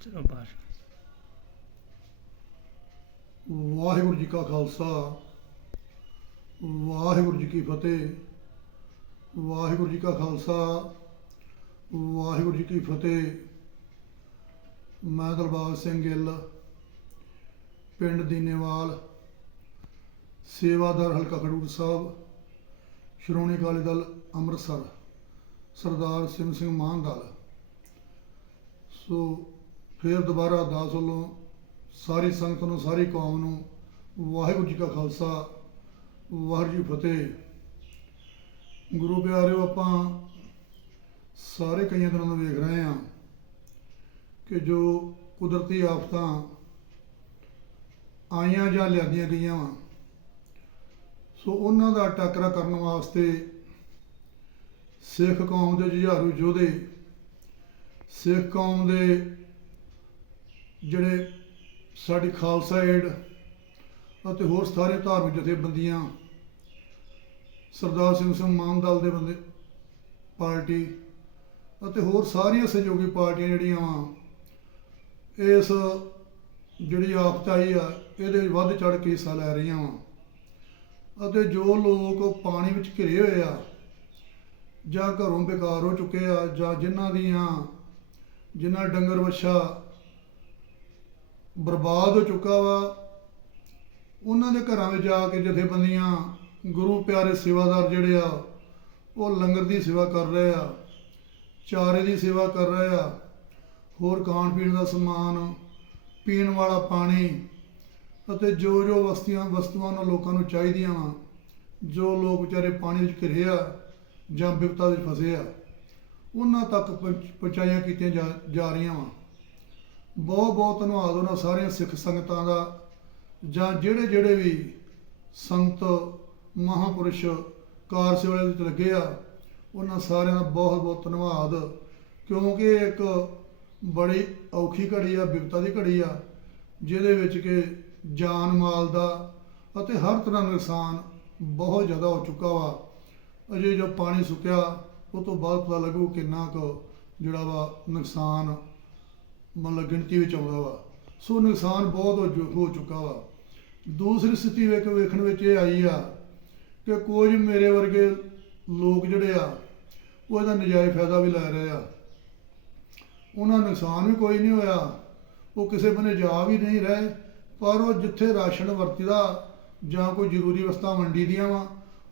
ਚਲੋ ਬਾਹਰ ਵਾਹਿਗੁਰੂ ਜੀ ਕਾ ਖਾਲਸਾ, ਵਾਹਿਗੁਰੂ ਜੀ ਕੀ ਫਤਿਹ, ਵਾਹਿਗੁਰੂ ਜੀ ਕਾ ਖਾਲਸਾ, ਵਾਹਿਗੁਰੂ ਜੀ ਕੀ ਫਤਿਹ। ਮੈਂ ਦਰਬਾਰ ਸਿੰਘ ਗਿੱਲ, ਪਿੰਡ ਦੀਨੇਵਾਲ, ਸੇਵਾਦਾਰ ਹਲਕਾ ਖਡੂਰ ਸਾਹਿਬ, ਸ਼੍ਰੋਮਣੀ ਅਕਾਲੀ ਦਲ ਅੰਮ੍ਰਿਤਸਰ, ਸਰਦਾਰ ਸਿੰਘ ਸਿੰਘ ਮਾਨ ਦਲ। ਸੋ ਫਿਰ ਦੁਬਾਰਾ ਅਰਦਾਸ ਵੱਲੋਂ ਸਾਰੀ ਸੰਗਤ ਨੂੰ, ਸਾਰੀ ਕੌਮ ਨੂੰ ਵਾਹਿਗੁਰੂ ਜੀ ਕਾ ਖਾਲਸਾ, ਵਾਹਿਗੁਰੂ ਜੀ ਫਤਿਹ। ਗੁਰੂ ਪਿਆਰਿਓ, ਆਪਾਂ ਸਾਰੇ ਕਈਆਂ ਦਿਨਾਂ ਤੋਂ ਵੇਖ ਰਹੇ ਹਾਂ ਕਿ ਜੋ ਕੁਦਰਤੀ ਆਫਤਾਂ ਆਈਆਂ ਜਾਂ ਲਿਆਂਦੀਆਂ ਗਈਆਂ ਵਾ, ਸੋ ਉਹਨਾਂ ਦਾ ਟਾਕਰਾ ਕਰਨ ਵਾਸਤੇ ਸਿੱਖ ਕੌਮ ਦੇ ਜੁਝਾਰੂ ਯੋਧੇ, ਸਿੱਖ ਕੌਮ ਦੇ ਜਿਹੜੇ ਸਾਡੀ ਖਾਲਸਾ ਏਡ ਅਤੇ ਹੋਰ ਸਾਰੇ ਧਾਰਮਿਕ ਜਥੇਬੰਦੀਆਂ, ਸਰਦਾਰ ਸਿੰਘ ਸਿੰਘ ਮਾਨ ਦਲ ਦੇ ਬੰਦੇ, ਪਾਰਟੀ ਅਤੇ ਹੋਰ ਸਾਰੀਆਂ ਸਹਿਯੋਗੀ ਪਾਰਟੀਆਂ ਜਿਹੜੀਆਂ ਵਾ, ਇਸ ਜਿਹੜੀ ਆਫਤ ਆਈ ਆ, ਇਹਦੇ ਵੱਧ ਚੜ ਕੇ ਹਿੱਸਾ ਲੈ ਰਹੀਆਂ ਵਾ। ਅਤੇ ਜੋ ਲੋਕ ਪਾਣੀ ਵਿੱਚ ਘਿਰੇ ਹੋਏ ਆ, ਜਾਂ ਘਰੋਂ ਬੇਕਾਰ ਹੋ ਚੁੱਕੇ ਆ, ਜਾਂ ਜਿਨ੍ਹਾਂ ਦੀਆਂ, ਜਿਨ੍ਹਾਂ ਡੰਗਰ ਵੱਛਾ ਬਰਬਾਦ ਹੋ ਚੁੱਕਾ ਵਾ। ਉਹਨਾਂ ਦੇ ਘਰਾਂ ਵਿੱਚ ਜਾ ਕੇ ਜਥੇਬੰਦੀਆਂ, ਗੁਰੂ ਪਿਆਰੇ ਸੇਵਾਦਾਰ ਜਿਹੜੇ ਆ, ਉਹ ਲੰਗਰ ਦੀ ਸੇਵਾ ਕਰ ਰਹੇ ਆ, ਚਾਰੇ ਦੀ ਸੇਵਾ ਕਰ ਰਹੇ ਆ। ਹੋਰ ਖਾਣ ਪੀਣ ਦਾ ਸਮਾਨ, ਪੀਣ ਵਾਲਾ ਪਾਣੀ ਅਤੇ ਜੋ ਜੋ ਵਸਤੀਆਂ, ਵਸਤੂਆਂ ਨੂੰ ਲੋਕਾਂ ਨੂੰ ਚਾਹੀਦੀਆਂ ਵਾ, ਜੋ ਲੋਕ ਵਿਚਾਰੇ ਪਾਣੀ ਵਿੱਚ ਘਿਰੇ ਆ ਜਾਂ ਬਿਪਤਾ ਵਿੱਚ ਫਸੇ ਆ, ਉਹਨਾਂ ਤੱਕ ਪਹੁੰਚ- ਪਹੁੰਚਾਈਆਂ ਕੀਤੀਆਂ ਜਾ ਜਾ ਰਹੀਆਂ ਵਾ। ਬਹੁਤ ਬਹੁਤ ਧੰਨਵਾਦ ਉਹਨਾਂ ਸਾਰੀਆਂ ਸਿੱਖ ਸੰਗਤਾਂ ਦਾ ਜਾਂ ਜਿਹੜੇ ਜਿਹੜੇ ਵੀ ਸੰਤ ਮਹਾਪੁਰਸ਼ ਕਾਰ ਸੇਵਾ ਦੇ ਵਿੱਚ ਲੱਗੇ ਆ, ਉਹਨਾਂ ਸਾਰਿਆਂ ਦਾ ਬਹੁਤ ਬਹੁਤ ਧੰਨਵਾਦ। ਕਿਉਂਕਿ ਇੱਕ ਬੜੀ ਔਖੀ ਘੜੀ ਆ ਵਿਪਤਾ ਦੀ ਘੜੀ ਆ, ਜਿਹਦੇ ਵਿੱਚ ਕਿ ਜਾਨ ਮਾਲ ਦਾ ਅਤੇ ਹਰ ਤਰ੍ਹਾਂ ਦਾ ਨੁਕਸਾਨ ਬਹੁਤ ਜ਼ਿਆਦਾ ਹੋ ਚੁੱਕਾ ਵਾ। ਅਜੇ ਜੋ ਪਾਣੀ ਸੁੱਕਿਆ, ਉਹ ਤੋਂ ਬਾਅਦ ਪਤਾ ਲੱਗੂ ਕਿੰਨਾ ਕੁ ਜਿਹੜਾ ਵਾ ਨੁਕਸਾਨ ਮਤਲਬ ਗਿਣਤੀ ਵਿੱਚ ਆਉਂਦਾ ਵਾ। ਸੋ ਨੁਕਸਾਨ ਬਹੁਤ ਹੋ ਚੁ- ਹੋ ਚੁੱਕਾ ਵਾ। ਦੂਸਰੀ ਸਥਿਤੀ ਵੇਖ ਵੇਖਣ ਵਿੱਚ ਇਹ ਆਈ ਆ ਕਿ ਕੁਝ ਮੇਰੇ ਵਰਗੇ ਲੋਕ ਜਿਹੜੇ ਆ, ਉਹ ਇਹਦਾ ਨਜਾਇਜ਼ ਫਾਇਦਾ ਵੀ ਲੈ ਰਹੇ ਆ। ਉਹਨਾਂ ਨੁਕਸਾਨ ਵੀ ਕੋਈ ਨਹੀਂ ਹੋਇਆ। ਉਹ ਕਿਸੇ ਬੰਨੇ ਜਾ ਵੀ ਨਹੀਂ ਰਹੇ, ਪਰ ਉਹ ਜਿੱਥੇ ਰਾਸ਼ਨ ਵਰਤੀਦਾ ਜਾਂ ਕੋਈ ਜ਼ਰੂਰੀ ਵਸਤਾਂ ਵੰਡੀ ਦੀਆਂ ਵਾ,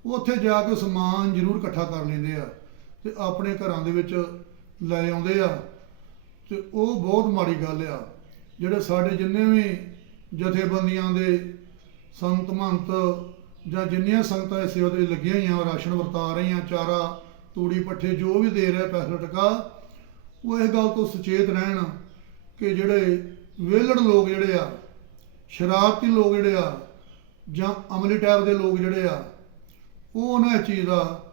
ਉੱਥੇ ਜਾ ਕੇ ਸਮਾਨ ਜ਼ਰੂਰ ਇਕੱਠਾ ਕਰ ਲੈਂਦੇ ਆ ਤੇ ਆਪਣੇ ਘਰਾਂ ਦੇ ਵਿੱਚ ਲੈ ਆਉਂਦੇ ਆ। ਤੇ ਉਹ ਬਹੁਤ ਮਾੜੀ ਗੱਲ ਆ। ਜਿਹੜੇ ਸਾਡੇ ਜਿੰਨੇ ਵੀ ਜਥੇਬੰਦੀਆਂ ਦੇ ਸੰਤ ਮਹੰਤ ਜਾਂ ਜਿੰਨੀਆਂ ਸੰਗਤਾਂ ਇਸ ਸੇਵਾ ਦੇ ਲੱਗੀਆਂ ਹੋਈਆਂ, ਰਾਸ਼ਨ ਵਰਤਾ ਰਹੀਆਂ, ਚਾਰਾ, ਤੂੜੀ, ਪੱਠੇ, ਜੋ ਵੀ ਦੇ ਰਿਹਾ, ਪੈਸਾ ਟਕਾ, ਉਹ ਇਸ ਗੱਲ ਤੋਂ ਸੁਚੇਤ ਰਹਿਣ ਕਿ ਜਿਹੜੇ ਵਿਹਲੜ ਲੋਕ ਜਿਹੜੇ ਆ, ਸ਼ਰਾਰਤੀ ਲੋਕ ਜਿਹੜੇ ਆ, ਜਾਂ ਅਮਲੀ ਟਾਈਪ ਦੇ ਲੋਕ ਜਿਹੜੇ ਆ, ਉਹ ਉਹਨਾਂ ਇਸ ਚੀਜ਼ ਦਾ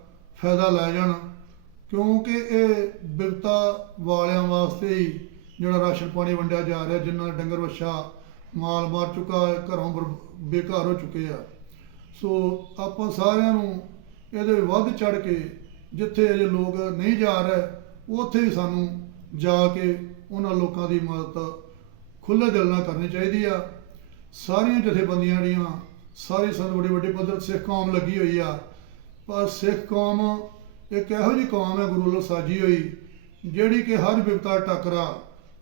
ਫਾਇਦਾ ਲੈ ਜਾਣ। ਕਿਉਂਕਿ ਇਹ ਬਿਪਤਾ ਵਾਲਿਆਂ ਵਾਸਤੇ ਹੀ ਜਿਹੜਾ ਰਾਸ਼ਨ ਪਾਣੀ ਵੰਡਿਆ ਜਾ ਰਿਹਾ ਜਿਨ੍ਹਾਂ ਦਾ ਡੰਗਰ ਵੱਛਾ ਮਾਲ ਮਾਰ ਚੁੱਕਾ ਹੈ ਘਰੋਂ ਬਰ- ਬੇਘਰ ਹੋ ਚੁੱਕੇ ਆ। ਸੋ ਆਪਾਂ ਸਾਰਿਆਂ ਨੂੰ ਇਹਦੇ ਵੱਧ ਚੜ ਕੇ ਜਿੱਥੇ ਅਜੇ ਲੋਕ ਨਹੀਂ ਜਾ ਰਹੇ, ਉੱਥੇ ਵੀ ਸਾਨੂੰ ਜਾ ਕੇ ਉਹਨਾਂ ਲੋਕਾਂ ਦੀ ਮਦਦ ਖੁੱਲ੍ਹੇ ਦਿਲ ਨਾਲ ਕਰਨੀ ਚਾਹੀਦੀ ਆ। ਸਾਰੀਆਂ ਜਥੇਬੰਦੀਆਂ ਜਿਹੜੀਆਂ, ਸਾਰੇ ਸਾਨੂੰ ਵੱਡੇ ਵੱਡੇ ਪੱਧਰ ਤੇ ਸਿੱਖ ਕੌਮ ਲੱਗੀ ਹੋਈ ਆ। ਪਰ ਸਿੱਖ ਕੌਮ ਇੱਕ ਇਹੋ ਜਿਹੀ ਕੌਮ ਹੈ ਗੁਰੂ ਵੱਲੋਂ ਸਾਜੀ ਹੋਈ, ਜਿਹੜੀ ਕਿ ਹਰ ਵਿਪਤਾ ਟੱਕਰਾ,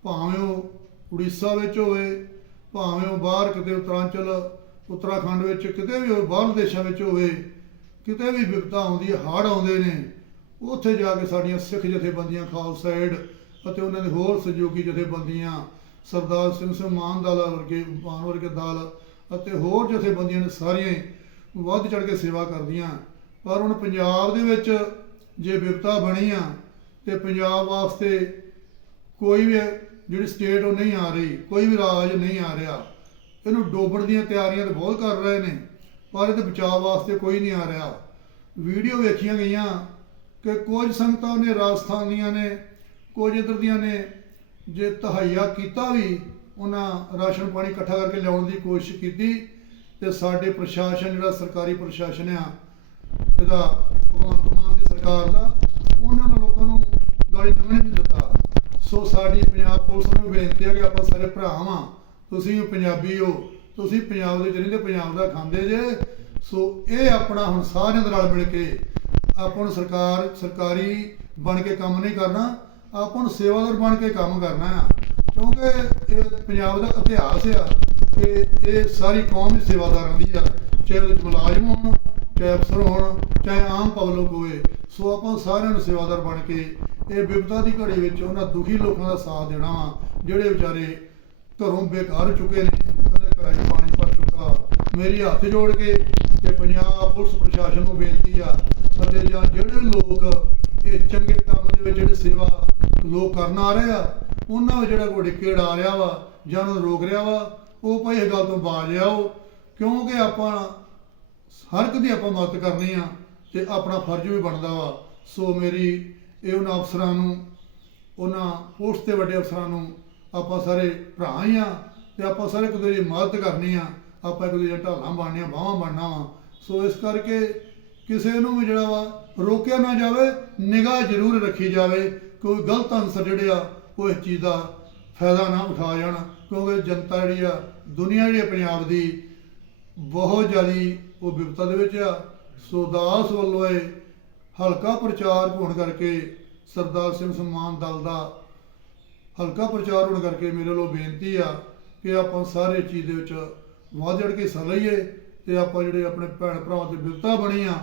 ਭਾਵੇਂ ਉਹ ਉੜੀਸਾ ਵਿੱਚ ਹੋਵੇ, ਭਾਵੇਂ ਉਹ ਬਾਹਰ ਕਿਤੇ ਉੱਤਰਾਂਚਲ, ਉੱਤਰਾਖੰਡ ਵਿੱਚ, ਕਿਤੇ ਵੀ ਹੋਵੇ ਬਾਹਰ ਦੇਸ਼ਾਂ ਵਿੱਚ ਹੋਵੇ, ਕਿਤੇ ਵੀ ਵਿਪਤਾ ਆਉਂਦੀ ਹੈ ਹੜ੍ਹ ਆਉਂਦੇ ਨੇ, ਉੱਥੇ ਜਾ ਕੇ ਸਾਡੀਆਂ ਸਿੱਖ ਜਥੇਬੰਦੀਆਂ, ਖਾਲਸਾ ਏਡ ਅਤੇ ਉਹਨਾਂ ਦੇ ਹੋਰ ਸਹਿਯੋਗੀ ਜਥੇਬੰਦੀਆਂ, ਸਰਦਾਰ ਸਿੰਘ ਸਿੰਘ ਮਾਨ ਦਲ ਵਰਗੇ, ਮਾਨ ਵਰਗੇ ਦਲ ਅਤੇ ਹੋਰ ਜਥੇਬੰਦੀਆਂ ਨੇ ਸਾਰੀਆਂ ਵੱਧ ਚੜ ਕੇ ਸੇਵਾ ਕਰਦੀਆਂ। ਪਰ ਹੁਣ ਪੰਜਾਬ ਦੇ ਵਿੱਚ ਜੇ ਵਿਪਤਾ ਬਣੀ ਆ ਤੇ ਪੰਜਾਬ ਵਾਸਤੇ ਕੋਈ ਵੀ ਜਿਹੜੀ ਸਟੇਟ ਉਹ ਨਹੀਂ ਆ ਰਹੀ, ਕੋਈ ਵੀ ਰਾਜ ਨਹੀਂ ਆ ਰਿਹਾ, ਇਹਨੂੰ ਡੋਬਣ ਦੀਆਂ ਤਿਆਰੀਆਂ ਤਾਂ ਬਹੁਤ ਕਰ ਰਹੇ ਨੇ, ਪਰ ਇਹਦੇ ਬਚਾਅ ਵਾਸਤੇ ਕੋਈ ਨਹੀਂ ਆ ਰਿਹਾ। ਵੀਡੀਓ ਵੇਖੀਆਂ ਗਈਆਂ ਕਿ ਕੁਝ ਸੰਗਤਾਂ ਨੇ, ਰਾਜਸਥਾਨ ਦੀਆਂ ਨੇ, ਕੁਝ ਇੱਧਰ ਦੀਆਂ ਨੇ, ਜੇ ਤਹਈਆ ਕੀਤਾ ਵੀ, ਉਹਨਾਂ ਰਾਸ਼ਨ ਪਾਣੀ ਇਕੱਠਾ ਕਰਕੇ ਲਿਆਉਣ ਦੀ ਕੋਸ਼ਿਸ਼ ਕੀਤੀ, ਤੇ ਸਾਡੇ ਪ੍ਰਸ਼ਾਸਨ, ਜਿਹੜਾ ਸਰਕਾਰੀ ਪ੍ਰਸ਼ਾਸਨ ਆ, ਇਹਦਾ ਭਗਵੰਤ ਸਰਕਾਰ ਦਾ, ਉਹਨਾਂ ਨੇ ਲੋਕਾਂ ਨੂੰ ਗਾਲੀ ਲੰਘਣ ਨਹੀਂ ਦਿੱਤਾ। ਸੋ ਸਾਡੀ ਪੰਜਾਬ ਪੁਲਿਸ ਨੂੰ ਬੇਨਤੀ ਹੈ ਕਿ ਆਪਾਂ ਸਾਰੇ ਭਰਾ ਤੁਸੀਂ ਪੰਜਾਬੀ ਹੋ, ਤੁਸੀਂ ਪੰਜਾਬ ਦੇ ਜਿਹੜੇ ਪੰਜਾਬ ਦਾ ਖਾਂਦੇ ਜੇ, ਸੋ ਇਹ ਆਪਣਾ ਹੁਣ ਸਾਰਿਆਂ ਦੇ ਨਾਲ ਮਿਲ ਕੇ ਆਪਾਂ ਨੂੰ ਸਰਕਾਰ, ਸਰਕਾਰੀ ਬਣ ਕੇ ਕੰਮ ਨਹੀਂ ਕਰਨਾ, ਆਪਾਂ ਨੂੰ ਸੇਵਾਦਾਰ ਬਣ ਕੇ ਕੰਮ ਕਰਨਾ ਆ ਕਿਉਂਕਿ ਇਹ ਪੰਜਾਬ ਦਾ ਇਤਿਹਾਸ ਆ, ਕਿ ਇਹ ਸਾਰੀ ਕੌਮ ਹੀ ਸੇਵਾਦਾਰਾਂ ਦੀ ਆ। ਚਾਹੇ ਉਹਦੇ ਮੁਲਾਜ਼ਮ ਹੋਣ, ਚਾਹੇ ਅਫਸਰ ਹੋਣ, ਚਾਹੇ ਆਮ ਪਬਲਿਕ ਹੋਵੇ। ਸੋ ਆਪਾਂ ਸਾਰਿਆਂ ਨੂੰ ਸੇਵਾਦਾਰ ਬਣ ਕੇ ਇਹ ਵਿਪਤਾ ਦੀ ਘੜੀ ਵਿੱਚ ਉਹਨਾਂ ਦੁਖੀ ਲੋਕਾਂ ਦਾ ਸਾਥ ਦੇਣਾ ਵਾ, ਜਿਹੜੇ ਵਿਚਾਰੇ ਘਰੋਂ ਬੇਕਾਰ ਚੁੱਕੇ ਨੇ ਕਦੇ ਘਰਾਂ 'ਚ ਪਾਣੀ ਭਰ ਚੁੱਕਾ। ਮੇਰੀ ਹੱਥ ਜੋੜ ਕੇ ਤੇ ਪੰਜਾਬ ਪੁਲਿਸ ਪ੍ਰਸ਼ਾਸਨ ਨੂੰ ਬੇਨਤੀ ਆ ਅਤੇ ਜਾਂ ਜਿਹੜੇ ਲੋਕ ਇਹ ਚੰਗੇ ਕੰਮ ਦੇ ਵਿੱਚ ਜਿਹੜੇ ਸੇਵਾ ਲੋਕ ਕਰਨ ਆ ਰਹੇ ਆ, ਉਹਨਾਂ ਵਿੱਚ ਜਿਹੜਾ ਕੋਈ ਡਿੱਕੇੜ ਆ ਰਿਹਾ ਵਾ ਜਾਂ ਉਹਨਾਂ ਨੂੰ ਰੋਕ ਰਿਹਾ ਵਾ, ਉਹ ਭਾਈ ਇਹ ਗੱਲ ਤੋਂ ਬਾਜ ਆਓ ਕਿਉਂਕਿ ਆਪਾਂ ਹਰ ਇੱਕ ਦੀ ਆਪਾਂ ਮਦਦ ਕਰਨੀ ਆ। ਤੇ ਆਪਣਾ ਫਰਜ਼ ਵੀ ਬਣਦਾ ਵਾ। ਸੋ ਮੇਰੀ ਇਹ ਉਹਨਾਂ ਅਫਸਰਾਂ ਨੂੰ, ਉਹਨਾਂ ਪੋਸਟ ਤੇ ਵੱਡੇ ਅਫਸਰਾਂ ਨੂੰ ਆਪਾਂ ਸਾਰੇ ਭਰਾ ਹੀ ਆ ਤੇ ਆਪਾਂ ਸਾਰੇ ਇੱਕ ਦੂਜੇ ਦੀ ਮਦਦ ਕਰਨੀ ਆ। ਆਪਾਂ ਇੱਕ ਦੂਜੇ ਦੀਆਂ ਢਾਲਾਂ ਬਣਨੀਆਂ ਬਾਹਾਂ ਬਣਨਾ ਵਾ। ਸੋ ਇਸ ਕਰਕੇ ਕਿਸੇ ਨੂੰ ਵੀ ਜਿਹੜਾ ਵਾ ਰੋਕਿਆ ਨਾ ਜਾਵੇ, ਨਿਗਾਹ ਜ਼ਰੂਰ ਰੱਖੀ ਜਾਵੇ। ਕੋਈ ਗਲਤ ਅਨਸਰ ਜਿਹੜੇ ਆ, ਉਹ ਇਸ ਚੀਜ਼ ਦਾ ਫਾਇਦਾ ਨਾ ਉਠਾ ਜਾਣ। ਕਿਉਂਕਿ ਜਨਤਾ ਜਿਹੜੀ ਆ, ਦੁਨੀਆ ਜਿਹੜੀ ਆ, ਪੰਜਾਬ ਦੀ ਬਹੁਤ ਜ਼ਿਆਦੀ ਉਹ ਵਿਪਤਾ ਦੇ ਵਿੱਚ ਆ। ਸੋਦਾਸ ਵੱਲੋਂ ਇਹ ਹਲਕਾ ਪ੍ਰਚਾਰ ਹੋਣ ਕਰਕੇ ਸਰਦਾਰ ਸਿੰਘ ਸਨਮਾਨ ਦਲ ਦਾ ਹਲਕਾ ਪ੍ਰਚਾਰ ਹੋਣ ਕਰਕੇ ਮੇਰੇ ਵੱਲੋਂ ਬੇਨਤੀ ਆ ਕਿ ਆਪਾਂ ਸਾਰੇ ਚੀਜ਼ ਦੇ ਵਿੱਚ ਵੱਧ ਚੜ ਕੇ ਹਿੱਸਾ ਲਈਏ ਤੇ ਆਪਾਂ ਜਿਹੜੇ ਆਪਣੇ ਭੈਣ ਭਰਾਵਾਂ 'ਤੇ ਵਿਪਤਾ ਬਣੀ ਆ,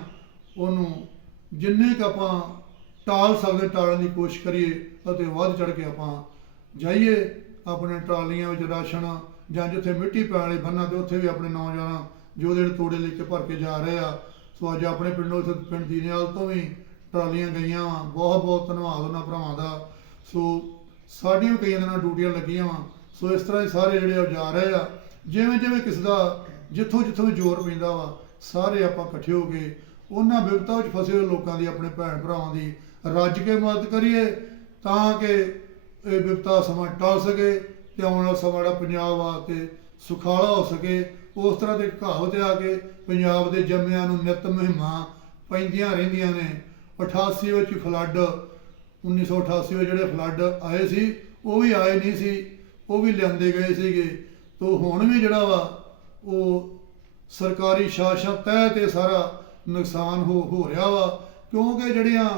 ਉਹਨੂੰ ਜਿੰਨੇ ਕ ਆਪਾਂ ਟਾਲ ਸਕਦੇ ਟਾਲਣ ਦੀ ਕੋਸ਼ਿਸ਼ ਕਰੀਏ ਅਤੇ ਵੱਧ ਚੜ ਕੇ ਆਪਾਂ ਜਾਈਏ, ਆਪਣੇ ਟਰਾਲੀਆਂ ਵਿੱਚ ਰਾਸ਼ਨ ਜਾਂ ਜਿੱਥੇ ਮਿੱਟੀ ਪੈਣ ਵਾਲੇ ਬੰਨਾਂ ਤੇ ਉੱਥੇ ਵੀ ਆਪਣੇ ਨੌਜਵਾਨ ਜੋ ਤੋੜੇ ਲੈ ਕੇ ਭਰ ਕੇ ਜਾ ਰਹੇ ਆ ਸੋ ਅੱਜ ਆਪਣੇ ਪਿੰਡੋਂ ਇੱਥੇ ਪਿੰਡ ਦੀਨੇਵਾਲ ਤੋਂ ਵੀ ਟਰਾਲੀਆਂ ਗਈਆਂ ਵਾ। ਬਹੁਤ ਬਹੁਤ ਧੰਨਵਾਦ ਉਹਨਾਂ ਭਰਾਵਾਂ ਦਾ। ਸੋ ਸਾਡੀਆਂ ਵੀ ਕਈਆਂ ਦਿਨਾਂ ਡਿਊਟੀਆਂ ਲੱਗੀਆਂ ਵਾ। ਸੋ ਇਸ ਤਰ੍ਹਾਂ ਹੀ ਸਾਰੇ ਜਿਹੜੇ ਆ ਉਹ ਜਾ ਰਹੇ ਆ। ਜਿਵੇਂ ਜਿਵੇਂ ਕਿਸ ਦਾ ਜਿੱਥੋਂ ਜਿੱਥੋਂ ਵੀ ਜ਼ੋਰ ਪੈਂਦਾ ਵਾ, ਸਾਰੇ ਆਪਾਂ ਇਕੱਠੇ ਹੋ ਕੇ ਉਹਨਾਂ ਵਿਪਤਾ ਵਿੱਚ ਫਸੇ ਹੋਏ ਲੋਕਾਂ ਦੀ, ਆਪਣੇ ਭੈਣ ਭਰਾਵਾਂ ਦੀ ਰੱਜ ਕੇ ਮਦਦ ਕਰੀਏ ਤਾਂ ਕਿ ਇਹ ਵਿਪਤਾ ਸਮਾਂ ਟਲ ਸਕੇ ਤੇ ਆਉਣ ਵਾਲਾ ਸਮਾਂ ਜਿਹੜਾ ਪੰਜਾਬ ਆ ਤੇ ਸੁਖਾਲਾ ਹੋ ਸਕੇ। ਉਸ ਤਰ੍ਹਾਂ ਦੇ ਕਹਾਵਤ ਆ ਕਿ ਪੰਜਾਬ ਦੇ ਜੰਮਿਆਂ ਨੂੰ ਨਿਤ ਮਹਿਮਾ ਪੈਂਦੀਆਂ ਰਹਿੰਦੀਆਂ ਨੇ। 88 ਵਿੱਚ ਫਲੱਡ 1988 ਵਿੱਚ ਜਿਹੜੇ ਫਲੱਡ ਆਏ ਸੀ, ਉਹ ਵੀ ਆਏ ਨਹੀਂ ਸੀ, ਉਹ ਵੀ ਲਿਆਂਦੇ ਗਏ ਸੀਗੇ। ਤੋ ਹੁਣ ਵੀ ਜਿਹੜਾ ਵਾ, ਉਹ ਸਰਕਾਰੀ ਸ਼ਾਸਨ ਤਹਿ ਤੇ ਸਾਰਾ ਨੁਕਸਾਨ ਹੋ ਹੋ ਰਿਹਾ ਵਾ। ਕਿਉਂਕਿ ਜਿਹੜੀਆਂ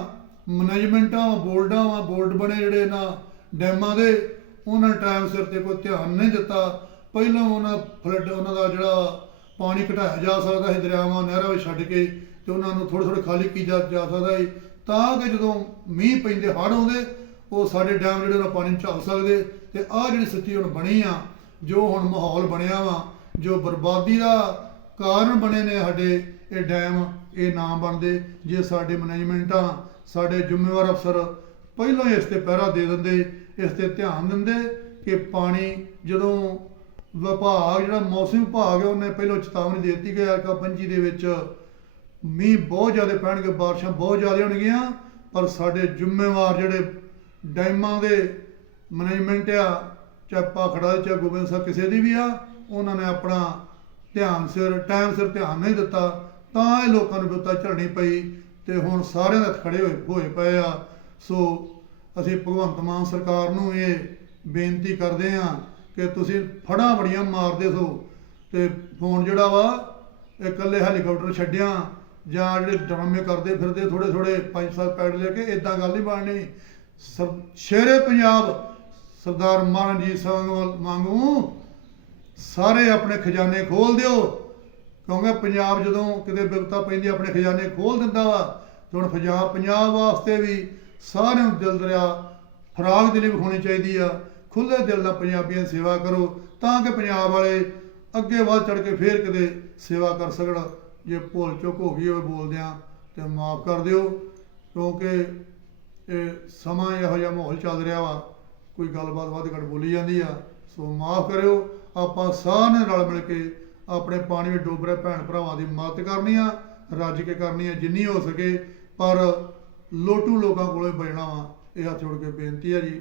ਮੈਨੇਜਮੈਂਟਾਂ ਬੋਰਡਾਂ ਵਾ ਬੋਰਡ ਬਣੇ ਜਿਹੜੇ ਨਾ ਡੈਮਾਂ ਦੇ, ਉਹਨਾਂ ਨੇ ਟਾਈਮ ਸਿਰ ਤੇ ਕੋਈ ਧਿਆਨ ਨਹੀਂ ਦਿੱਤਾ। ਪਹਿਲਾਂ ਉਹਨਾਂ ਫਲੱਡ, ਉਹਨਾਂ ਦਾ ਜਿਹੜਾ ਪਾਣੀ ਘਟਾਇਆ ਜਾ ਸਕਦਾ ਸੀ ਦਰਿਆਵਾਂ, ਨਹਿਰਾਂ ਵਿੱਚ ਛੱਡ ਕੇ ਤੇ ਉਹਨਾਂ ਨੂੰ ਥੋੜ੍ਹੇ ਥੋੜ੍ਹੇ ਖਾਲੀ ਕੀਤਾ ਜਾ ਸਕਦਾ ਸੀ। ਤਾਂ ਕਿ ਜਦੋਂ ਮੀਂਹ ਪੈਂਦੇ, ਹੜ੍ਹ ਆਉਂਦੇ, ਉਹ ਸਾਡੇ ਡੈਮ ਜਿਹੜੇ ਉਹਨਾਂ ਪਾਣੀ ਝੱਲ ਸਕਦੇ ਤੇ ਆਹ ਜਿਹੜੀ ਸਥਿਤੀ ਹੁਣ ਬਣੀ ਆ, ਜੋ ਹੁਣ ਮਾਹੌਲ ਬਣਿਆ ਵਾ, ਜੋ ਬਰਬਾਦੀ ਦਾ ਕਾਰਨ ਬਣੇ ਨੇ ਸਾਡੇ, ਇਹ ਡੈਮ, ਇਹ ਨਾ ਬਣਦੇ, ਜੇ ਸਾਡੇ ਮੈਨੇਜਮੈਂਟਾਂ, ਸਾਡੇ ਜ਼ਿੰਮੇਵਾਰ ਅਫਸਰ ਪਹਿਲਾਂ ਇਸ ਤੇ ਪਹਿਰਾ ਦੇ ਦਿੰਦੇ, ਇਸ ਤੇ ਧਿਆਨ ਦਿੰਦੇ ਕਿ ਪਾਣੀ ਜਦੋਂ ਵਿਭਾਗ, ਜਿਹੜਾ ਮੌਸਮ ਵਿਭਾਗ ਹੈ, ਉਹਨੇ ਪਹਿਲਾਂ ਚੇਤਾਵਨੀ ਦੇ ਦਿੱਤੀ ਕਿ ਅਰਕਾ ਪੰਜੀ ਦੇ ਵਿੱਚ ਮੀਂਹ ਬਹੁਤ ਜ਼ਿਆਦਾ ਪੈਣਗੇ, ਬਾਰਿਸ਼ਾਂ ਬਹੁਤ ਜ਼ਿਆਦਾ ਹੋਣਗੀਆਂ, ਪਰ ਸਾਡੇ ਜ਼ਿੰਮੇਵਾਰ ਜਿਹੜੇ ਡੈਮਾਂ ਦੇ ਮੈਨੇਜਮੈਂਟ ਆ, ਚਾਹੇ ਭਾਖੜਾ ਚਾਹੇ ਗੋਬਿੰਦ ਸਾਹਿਬ ਕਿਸੇ ਦੀ ਵੀ ਆ, ਉਹਨਾਂ ਨੇ ਆਪਣਾ ਧਿਆਨ ਸਿਰ, ਟਾਈਮ ਸਿਰ ਧਿਆਨ ਨਹੀਂ ਦਿੱਤਾ, ਤਾਂ ਇਹ ਲੋਕਾਂ ਨੂੰ ਬਿਪਤਾ ਝੜਨੀ ਪਈ ਤੇ ਹੁਣ ਸਾਰਿਆਂ ਦੇ ਹੱਥ ਖੜੇ ਹੋਏ ਹੋਏ ਪਏ ਆ। ਸੋ ਅਸੀਂ ਭਗਵੰਤ ਮਾਨ ਸਰਕਾਰ ਨੂੰ ਇਹ ਬੇਨਤੀ ਕਰਦੇ ਹਾਂ ਕਿ ਤੁਸੀਂ ਫੜਾਂ ਬੜੀਆਂ ਮਾਰਦੇ ਸੋ ਤੇ ਫੋਨ ਜਿਹੜਾ ਵਾ, ਇਹ ਇਕੱਲੇ ਹੈਲੀਕਾਪਟਰ ਛੱਡਿਆ ਜਾਂ ਜਿਹੜੇ ਡਰਾਮੇ ਕਰਦੇ ਫਿਰਦੇ ਥੋੜੇ ਥੋੜੇ ਪੰਜ ਸੱਤ ਪੈਡ ਲੈ ਕੇ ਇਦਾਂ ਗੱਲ ਨਹੀਂ ਬਣਨੀ। ਸਰ- ਸ਼ੇਰੇ ਪੰਜਾਬ, ਸਰਦਾਰ ਮਹਾਰਾਜ ਸਿੰਘ ਵਾਂਗੂ ਸਾਰੇ ਆਪਣੇ ਖਜ਼ਾਨੇ ਖੋਲ ਦਿਓ। ਕਿਉਂਕਿ ਪੰਜਾਬ ਜਦੋਂ ਕਿਤੇ ਬਿਪਤਾ ਪੈਂਦੀ, ਆਪਣੇ ਖਜ਼ਾਨੇ ਖੋਲ ਦਿੰਦਾ ਵਾ, ਤੇ ਹੁਣ ਪੰਜਾਬ ਪੰਜਾਬ ਵਾਸਤੇ ਵੀ ਸਾਰਿਆਂ ਨੂੰ ਦਿਲ ਦਰਿਆ ਫਰਾਗ ਦਿਲੀ ਹੋਣੀ ਚਾਹੀਦੀ ਆ। ਖੁੱਲੇ ਦਿਲ ਨਾਲ ਪੰਜਾਬੀਆਂ ਦੀ ਸੇਵਾ ਕਰੋ, ਤਾਂ ਕਿ ਪੰਜਾਬ ਵਾਲੇ ਅੱਗੇ ਵੱਧ ਚੜ ਕੇ ਫੇਰ ਕਿਤੇ ਸੇਵਾ ਕਰ ਸਕਣ। ਜੇ ਭੁੱਲ ਚੁੱਕ ਹੋ ਗਈ ਹੋਵੇ ਬੋਲਦਿਆਂ ਤੇ ਮਾਫ ਕਰ ਦਿਓ, ਕਿਉਂਕਿ ਇਹ ਸਮਾਂ ਇਹੋ ਜਿਹਾ ਮਾਹੌਲ ਚੱਲ ਰਿਹਾ ਵਾ, ਕੋਈ ਗੱਲਬਾਤ ਵੱਧ ਘੱਟ ਬੋਲੀ ਜਾਂਦੀ ਆ, ਸੋ ਮਾਫ ਕਰਿਓ। ਆਪਾਂ ਸਾਰਿਆਂ ਰਲ ਮਿਲ ਕੇ ਆਪਣੇ ਪਾਣੀ ਵਿੱਚ ਡੁੱਬ ਰਹੇ ਭੈਣ ਭਰਾਵਾਂ ਦੀ ਮਦਦ ਕਰਨੀ ਆ, ਰੱਜ ਕੇ ਕਰਨੀ ਆ, ਜਿੰਨੀ ਹੋ ਸਕੇ, ਪਰ ਲੋਟੂ ਲੋਕਾਂ ਕੋਲੇ ਬਚਣਾ ਵਾ, ਇਹ ਹੱਥ ਜੋੜ ਕੇ ਬੇਨਤੀ ਆ ਜੀ।